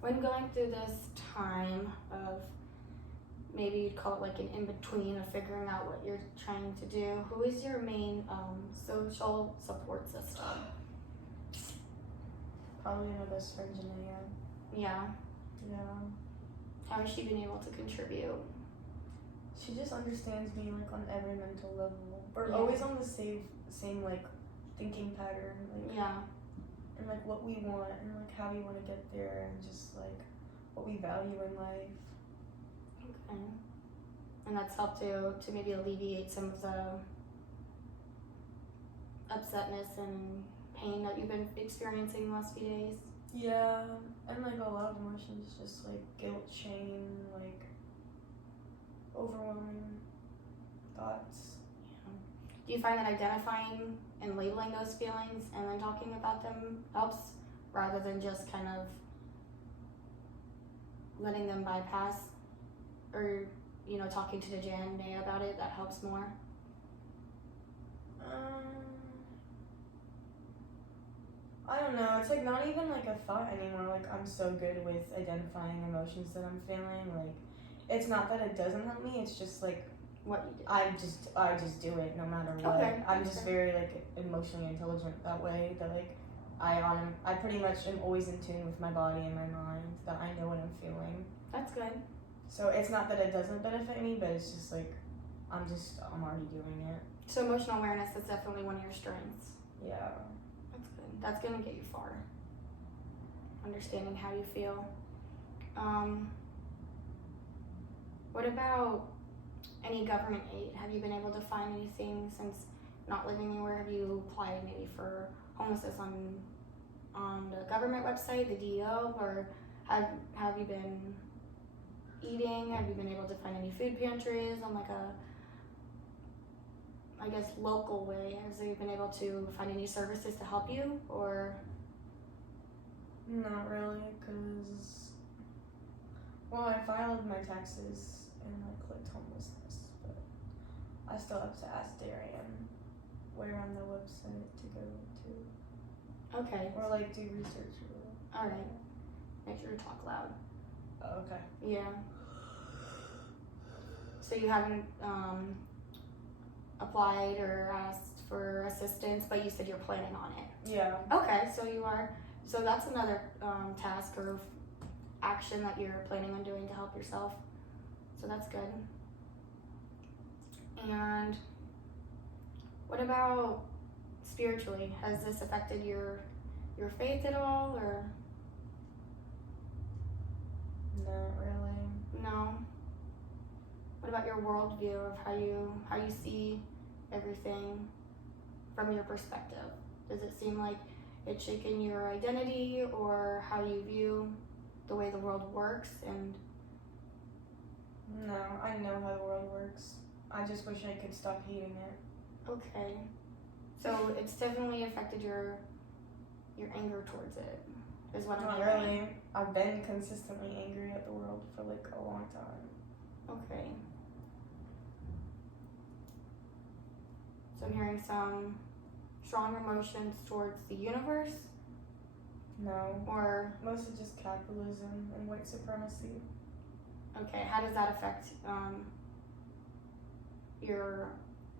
when going through this time of, maybe you'd call it like an in-between of figuring out what you're trying to do, who is your main social support system? Probably my best friend, Janaea. Yeah. Yeah. How has she been able to contribute? She just understands me like on every mental level. We're Yeah. always on the same like thinking pattern, like Yeah. and like what we want and like how we want to get there and just like what we value in life. Okay. And that's helped to maybe alleviate some of the upsetness and pain that you've been experiencing the last few days? Yeah, and like a lot of emotions, just like guilt, shame, like overwhelming thoughts. Do you find that identifying and labeling those feelings and then talking about them helps, rather than just kind of letting them bypass, or talking to the Janaea about it, that helps more? I don't know. It's like not even like a thought anymore. Like I'm so good with identifying emotions that I'm feeling. Like it's not that it doesn't help me. It's just like What you do? I just do it no matter what. Okay. I'm just very like emotionally intelligent that way. That like I pretty much am always in tune with my body and my mind. That I know what I'm feeling. That's good. So it's not that it doesn't benefit me, but it's just like I'm already doing it. So emotional awareness is definitely one of your strengths. Yeah. That's good. That's gonna get you far. Understanding how you feel. What about any government aid? Have you been able to find anything since not living anywhere? Have you applied maybe for homelessness on the government website, the DEO, or have you been eating? Have you been able to find any food pantries on like a, I guess, local way? Have you been able to find any services to help you, or? Not really, because I filed my taxes and I clicked homelessness, but I still have to ask Darian where on the website to go to. Okay. Or like do research or whatever. Alright. Make sure to talk loud. Oh, okay. Yeah. So you haven't applied or asked for assistance, but you said you're planning on it. Yeah. Okay, so you are. So that's another task or action that you're planning on doing to help yourself. So that's good. And what about spiritually? Has this affected your faith at all, or? Not really. No. What about your worldview of how you see everything from your perspective? Does it seem like it's shaking your identity or how you view the way the world works? And No, I know how the world works. I just wish I could stop hating it. okay, so it's definitely affected your anger towards it, is what I'm Not hearing. really. I've been consistently angry at the world for like a long time. Okay. So I'm hearing some strong emotions towards the universe, No. or Mostly just capitalism and white supremacy. okay, how does that affect your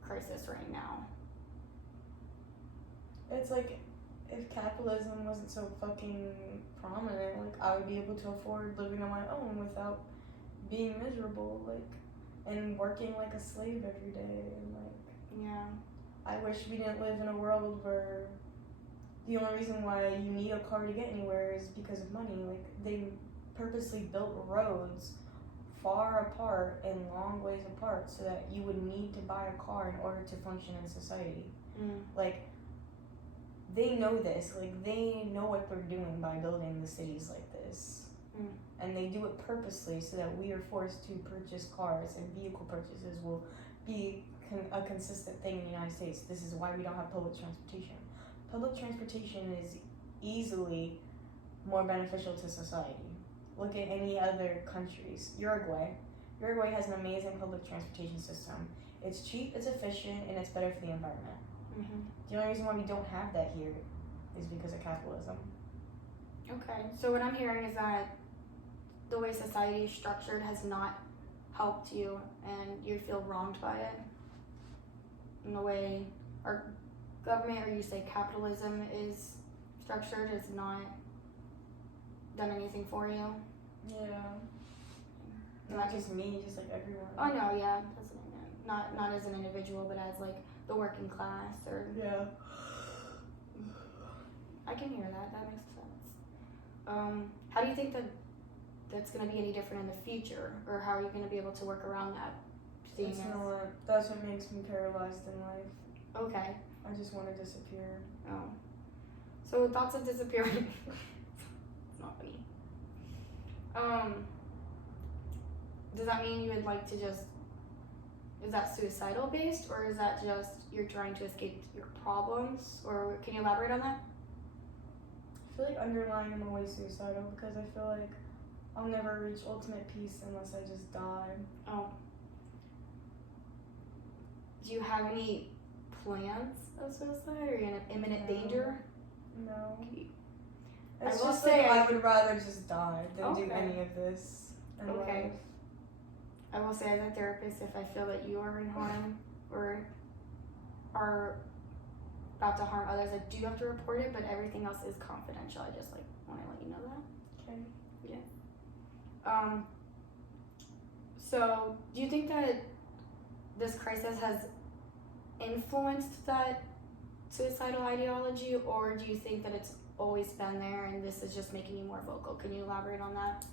crisis right now? It's like if capitalism wasn't so fucking prominent, like I would be able to afford living on my own without being miserable, like, and working like a slave every day, and like Yeah. I wish we didn't live in a world where the only reason why you need a car to get anywhere is because of money. Like they purposely built roads far apart and long ways apart so that you would need to buy a car in order to function in society. Like they know this, like they know what they're doing by building the cities like this. And they do it purposely so that we are forced to purchase cars, and vehicle purchases will be a consistent thing in the United States. This is why we don't have public transportation. Public transportation is easily more beneficial to society. Look at any other countries. Uruguay has an amazing public transportation system. It's cheap, it's efficient, and it's better for the environment. The only reason why we don't have that here is because of capitalism. Okay, so what I'm hearing is that the way society is structured has not helped you and you feel wronged by it. In the way our government, or you say capitalism, is structured, has not done anything for you. Yeah. And Not that just me, just like everyone. Oh no, yeah, that's what I meant. Not as an individual, but as like the working class, or Yeah. I can hear that. That makes sense. How do you think that that's going to be any different in the future, or how are you going to be able to work around that? Seeing It's as not. That's what makes me paralyzed in life. okay, I just want to disappear. oh, so thoughts of disappearing. It's not funny. Does that mean you would like to just? Is that suicidal based, or is that just you're trying to escape your problems, or can you elaborate on that? I feel like underlying I'm always suicidal because I feel like I'll never reach ultimate peace unless I just die. Oh. Do you have any plans of suicide? Are you in imminent No. danger? No. Okay. It's I will just say like I would rather just die than do Okay. any of this in Okay. life. I will say, as a therapist, if I feel that you are in harm or are about to harm others, I do have to report it, but everything else is confidential. I just like want to let you know that. Okay. So do you think that this crisis has influenced that suicidal ideology, or do you think that it's always been there and this is just making you more vocal? Can you elaborate on that?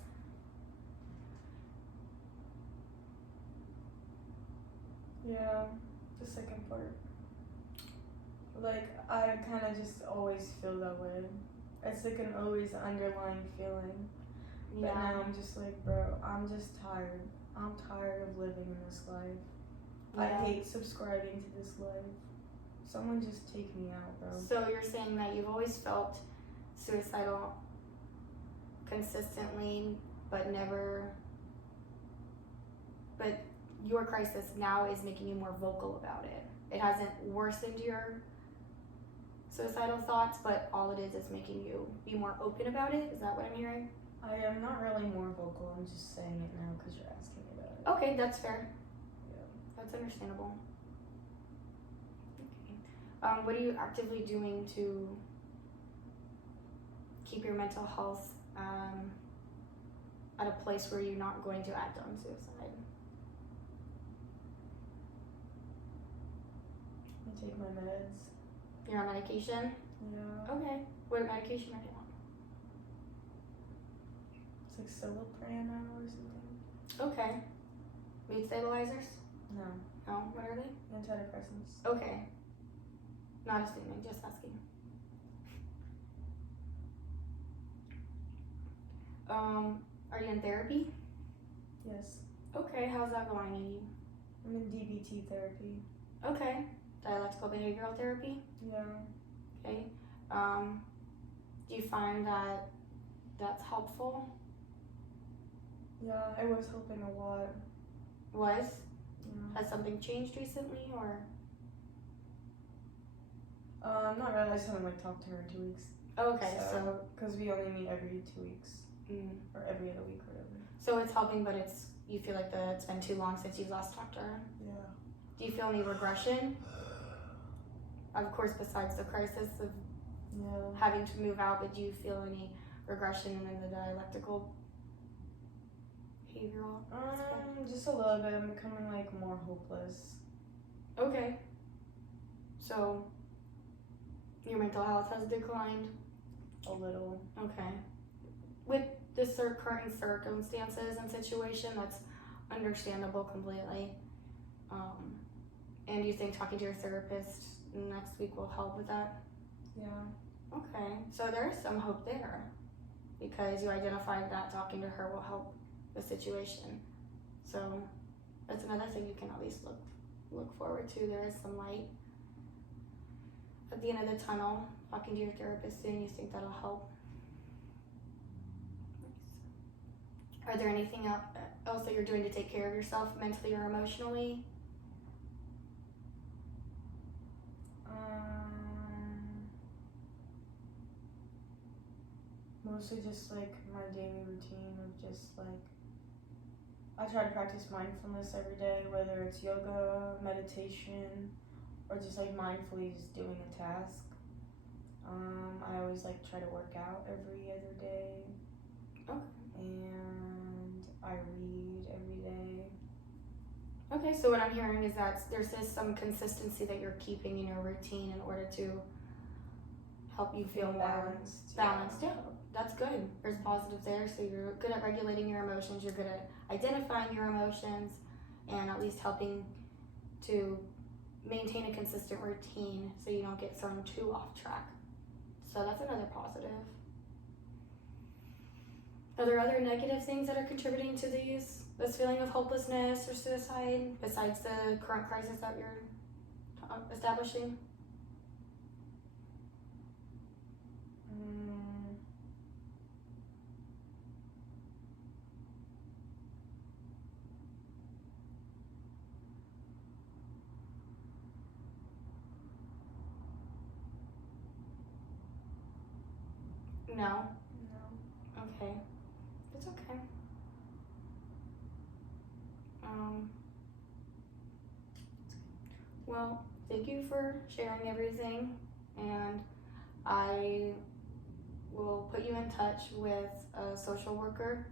Yeah. The second part. Like I kind of just always feel that way. It's like an always underlying feeling. But now I'm just like, bro, I'm just tired. I'm tired of living in this life. I hate subscribing to this life. Someone just take me out, bro. So you're saying that you've always felt suicidal consistently, but your crisis now is making you more vocal about it. It hasn't worsened your suicidal thoughts, but all it is making you be more open about it. Is that what I'm hearing? I am not really more vocal. I'm just saying it now because you're asking me about it. Okay, that's fair. Yeah. That's understandable. Okay. What are you actively doing to keep your mental health at a place where you're not going to act on suicide? I take my meds. You're on medication? Yeah. Okay. What medication are you on? It's like Ciloprano or something. Okay. Mood stabilizers? No. No. What are they? Antidepressants. Okay. Not assuming, just asking. Are you in therapy? Yes. Okay, how's that going? I'm in DBT therapy. Okay. Dialectical behavioral therapy? Yeah. Okay. Do you find that that's helpful? Yeah, it was helping a lot. Was? Yeah. Has something changed recently, or? Not really. I just haven't like talked to her in 2 weeks. Okay, so because we only meet every 2 weeks mm, or every other week or whatever. so it's helping, but you feel like it's been too long since you've last talked to her. Yeah. Do you feel any regression? Of course, besides the crisis of Yeah. having to move out, but do you feel any regression in the dialectical behavioral aspect? Just a little bit. I'm becoming like more hopeless. Okay. So your mental health has declined? A little. Okay. With the current circumstances and situation, that's understandable completely. And you think talking to your therapist next week will help with that? Yeah. Okay. So there is some hope there because you identified that talking to her will help the situation. So that's another thing you can at least look forward to. There is some light at the end of the tunnel. Talking to your therapist soon, you think that'll help? Are there anything else that you're doing to take care of yourself mentally or emotionally? Mostly just like my daily routine of just like I try to practice mindfulness every day, whether it's yoga, meditation, or just like mindfully just doing a task. I always like try to work out every other day. Okay. And I read every day. Okay, so what I'm hearing is that there's just some consistency that you're keeping in your routine in order to help you feel more balanced. Yeah, that's good. There's positives there. So you're good at regulating your emotions. You're good at identifying your emotions and at least helping to maintain a consistent routine so you don't get thrown too off track. So that's another positive. Are there other negative things that are contributing to this feeling of hopelessness or suicide besides the current crisis that you're establishing? No? No. Okay. It's okay. Well, thank you for sharing everything, and I will put you in touch with a social worker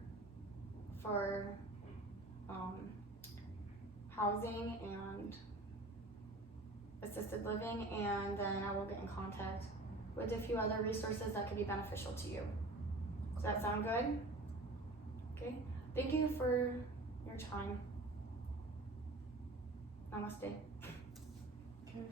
for housing and assisted living, and then I will get in contact with a few other resources that could be beneficial to you. Does that sound good? Okay. Thank you for your time. Namaste. Okay.